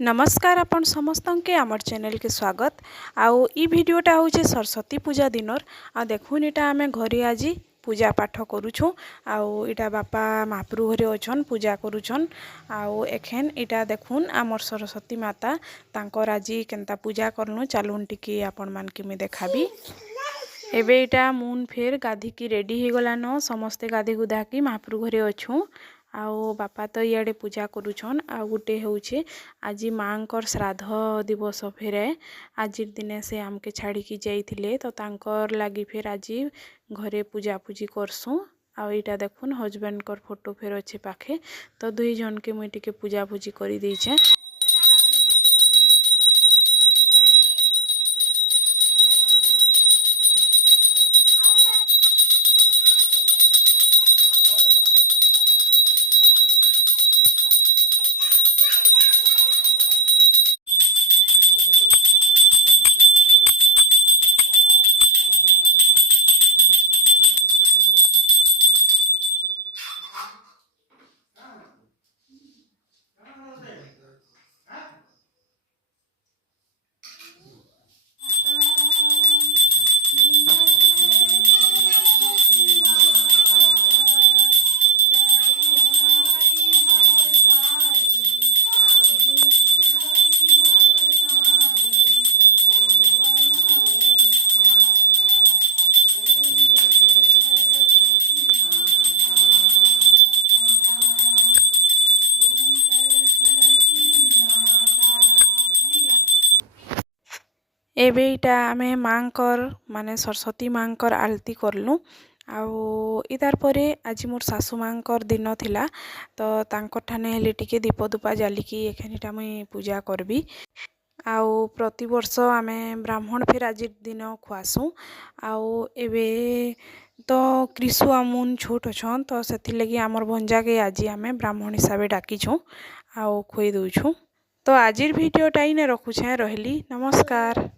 नमस्कार आपण समस्त के आमर चैनल के स्वागत। आउ ई वीडियोटा हूँ सरस्वती पूजा दिनर आ देखुन इटा आम घरे आज पूजा पाठ करुछुँ। आउ इटा बापा महाप्रभु घरे अछन पूजा करुछन। आउ एखेन इटा देखुन आमर सरस्वती माता तांकर आज केनता पूजा करनु चलुन टिके आपण मान के मैं देखाबी। एबे इटा मुन फेर गाधी की रेडी हो गलान समस्ते गाधी गुधा की महाप्रभु घरे अछुँ। आउ बापा तो इे पूजा करुछन। आ गोटे होउछे आज माँकर श्राद्ध दिवस फेरे आज दिने से आमके छाड़ी की जाइथिले तो तांकर लागी फेर आज घरे पूजा पूजी करसुँ। आ इटा देखुन हजबैंड कर फोटो फेर अच्छे पाखे तो दुई जन के मुई टिके पूजा पूजी करी देइछे। एबे इटा आमे माँकर माने सरस्वती माँकर आलती करलु। आउ इतार परे आज मोर सासू माँकर दिन थिला तो तांकर ठाने हेले टिके दीप दुपा जालिकी एखनिटा मुई पूजा करबी। आउ प्रति वर्ष आमे ब्राह्मण फिर आज दिन खुआसुँ। आउ एबे तो क्रिसु आमुन छोट अछन तो सेथि लगी आमर भंजा के आज आमे ब्राह्मण हिसाब डाकिछुँ आउ खुई दउछुँ। तो आजिर वीडियोटा इने रखुछे रहली नमस्कार।